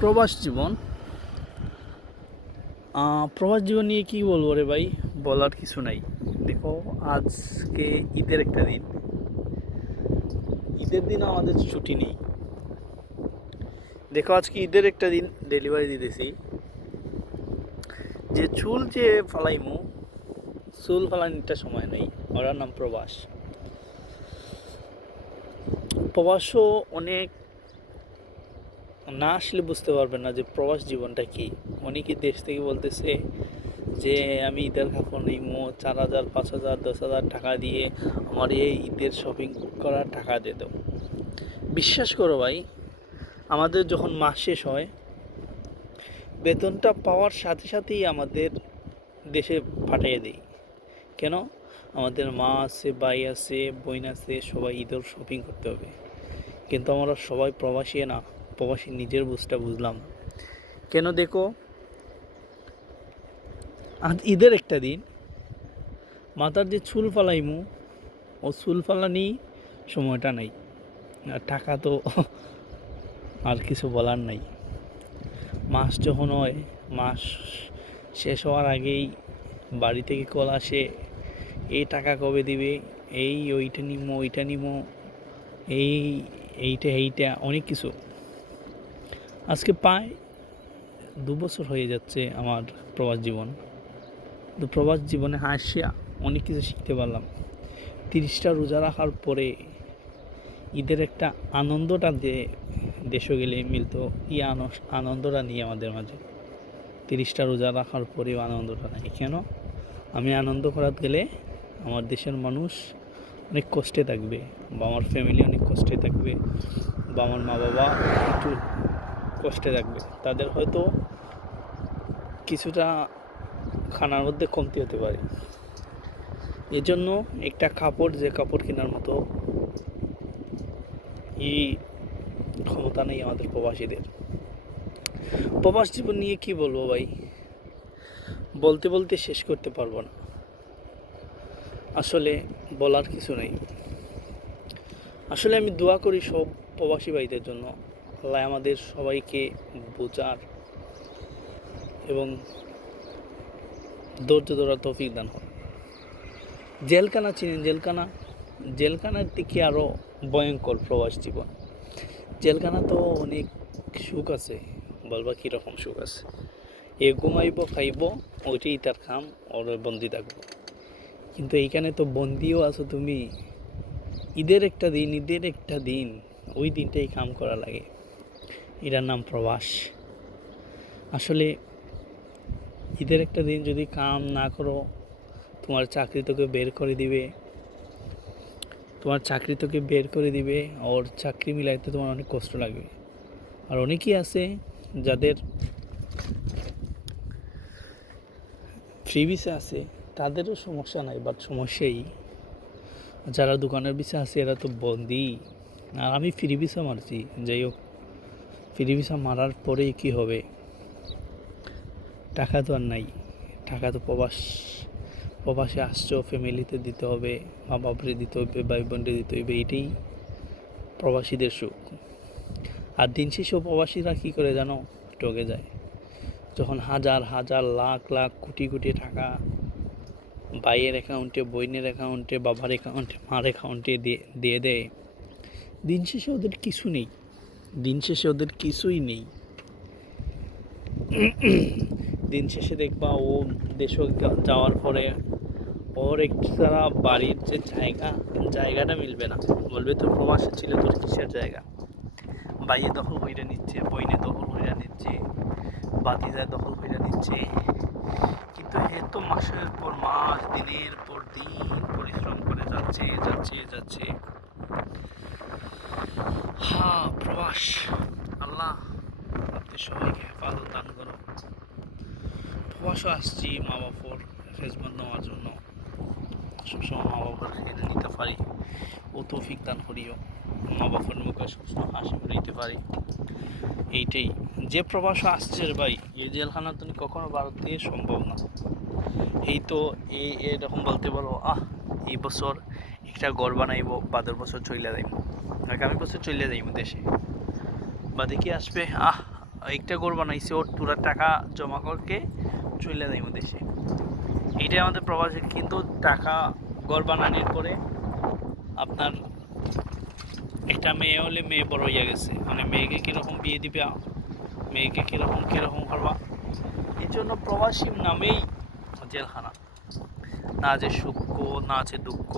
প্রবাস জীবন। প্রবাস জীবন নিয়ে কী বলবো রে ভাই, বলার কিছু নাই। দেখো, আজকে ঈদের একটা দিন, ঈদের দিন আমাদের ছুটি নেই। দেখো, আজকে ঈদের একটা দিন ডেলিভারি দিতেছি, যে চুল যে ফালাইমু, চুল ফালানিটা সময় নেই। ওরার নাম প্রবাস। প্রবাসও অনেক না আসলে বুঝতে পারবেন না যে প্রবাস জীবনটা কি। অনেকে দেশ থেকে বলতেছে যে আমি ঈদের কাপড় নিমো 4,000, 5,000, 10,000 টাকা দিয়ে আমার এই ঈদের শপিং করার টাকা দিয়ে দাও। বিশ্বাস করো ভাই, আমাদের যখন মাস শেষ হয়, বেতনটা পাওয়ার সাথে সাথেই আমাদের দেশে পাঠিয়ে দিই। কেন? আমাদের মা আছে, ভাই আছে, বোন আছে, সবাই ঈদের শপিং করতে হবে। কিন্তু আমরা সবাই প্রবাসী না, প্রবাসী নিজের বুঝটা বুঝলাম। কেন? দেখো, আজ ঈদের একটা দিন, মাথার যে চুল ফালাইমু, ও চুল ফালানি সময়টা নাই, আর টাকা তো আর কিছু বলার নাই। মাস যখন হয়, মাস শেষ হওয়ার আগেই বাড়ি থেকে কল আসে, এই টাকা কবে দিবে, এই ওইটা নিমো, ওইটা নিমো, এই এইটা অনেক কিছু। আজকে প্রায় 2 বছর হয়ে যাচ্ছে আমার প্রবাস জীবন। তো প্রবাস জীবনে হাসিয়া অনেক কিছু শিখতে পারলাম। 30টা রোজা রাখার পরে ঈদের একটা আনন্দটা যে দেশে গেলে মিলতো, আনন্দটা নিয়ে আমাদের মাঝে 30টা রোজা রাখার পরেও আনন্দটা নাই। কেন? আমি আনন্দ করাতে গেলে আমার দেশের মানুষ অনেক কষ্টে থাকবে, বা আমার ফ্যামিলি অনেক কষ্টে থাকবে, বা আমার মা বাবা একটু কষ্টে থাকবে। তাদের হয়তো কিছুটা খানার মধ্যে কমতি হতে পারে। এজন্য একটা কাপড়, যে কাপড় কেনার মতো এই ক্ষমতা নেই আমাদের প্রবাসীদের। প্রবাস জীবন নিয়ে কি বলবো ভাই, বলতে বলতে শেষ করতে পারবো না। আসলে বলার কিছু নেই। আসলে আমি দোয়া করি সব প্রবাসী ভাইদের জন্য, আল্লাহ আমাদের সবাইকে বোঝার এবং ধৈর্য ধরার তৌফিক দান হয়। জেলখানা চিনেন? জেলখানার থেকে আরও ভয়ঙ্কর প্রবাস জীবন। জেলখানা তো অনেক সুখ আছে, বলবা কীরকম সুখ আছে। এ ঘুমাইব, খাইব, ওইটাই তার খাম, ওর বন্দি থাকবো। কিন্তু এইখানে তো বন্দিও আছো তুমি। ঈদের একটা দিন, ওই দিনটাই কাম করা লাগে। এটার নাম প্রবাস। আসলে ঈদের একটা দিন যদি কাম না করো, তোমার চাকরি তোকে বের করে দিবে, ওর চাকরি মিলাইতে তোমার অনেক কষ্ট লাগবে। আর অনেকেই আছে যাদের ফ্রি ভিসা আছে, তাদেরও সমস্যা নাই, বাট সমস্যাই যারা দোকানের ভিসা আছে এরা তো বন্দি। আর আমি ফ্রি ভিসা মারছি, যাই হোক, ফ্রি ভিসা মারার পরেই কী হবে? টাকা তো আর নাই। টাকা তো প্রবাসে আসছো, ফ্যামিলিতে দিতে হবে, মা বাপরে দিতে হবে, ভাই বোনরে দিতে হবে। এটাই প্রবাসীদের সুখ। আর দিন শেষেও প্রবাসীরা কী করে জানো? ঠকে যায়। যখন হাজার হাজার, লাখ লাখ, কোটি কোটি টাকা ভাইয়ের অ্যাকাউন্টে, বোনের অ্যাকাউন্টে, বাবার অ্যাকাউন্টে, মার অ্যাকাউন্টে দিয়ে দেয়, দিন শেষে ওদের কিছু নেই। কিছুই নেই। দিন শেষে দেখবা ও দেশে যাওয়ার পরে ওর একটা বাড়ির যে জায়গাটা মিলবে না। বলবে তুই প্রবাসে ছিল, তোর কিসের জায়গা? ভাইয়ে দখল হইরা নিচ্ছে, বইনে দখল হইরা নিচ্ছে, বাতিজায় দখল হইরা নিচ্ছে। কিন্তু এ তো মাসের পর মাস, দিনের পর দিন পরিশ্রম করে যাচ্ছে। প্রবাস। আল্লাহ আপনি সবাইকে হেফাজত দান করো। প্রবাসও আসছি মা বাবার খেজমত নেওয়ার জন্য। সবসময় মা বাবার খেয়ে নিতে পারি ও তৌফিক দান করিও। মা বাবার মুখে সবসময় হাসি ফুটাইতে পারি, এইটাই। যে প্রবাস আসছে ভাই, এই জেলখানা তুমি কখনো ভারত দিয়ে সম্ভব না। এই তো এরকম বলতে পারো, এই বছর একটা ঘর বানাইব, বাদের বছর চলে যাইব, আগামী বছর চলে যাইব দেশে, বা দেখি আসবে একটা ঘর বানাইছে, ওর পুরা টাকা জমা করকে চলে যাইব দেশে। এইটাই আমাদের প্রবাসী। কিন্তু টাকা ঘর বানানোর পরে আপনার একটা মেয়ে হলে মেয়ে বড় হইয়া গেছে, মানে মেয়েকে কীরকম বিয়ে দিবে, মেয়েকে কীরকম কীরকম করবা, এই জন্য প্রবাসী নামেই জেলখানা। না আছে সুখ, না আছে দুঃখ,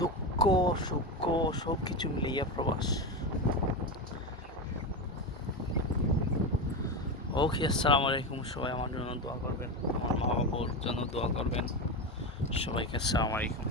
দুঃখ সুখ সব কিছু মিলিয়ে প্রবাস। ওকে, আসসালামু আলাইকুম। সবাই আমার জন্য দোয়া করবেন, আমার মা বাবার জন্য দোয়া করবেন। সবাইকে আসসালামু আলাইকুম।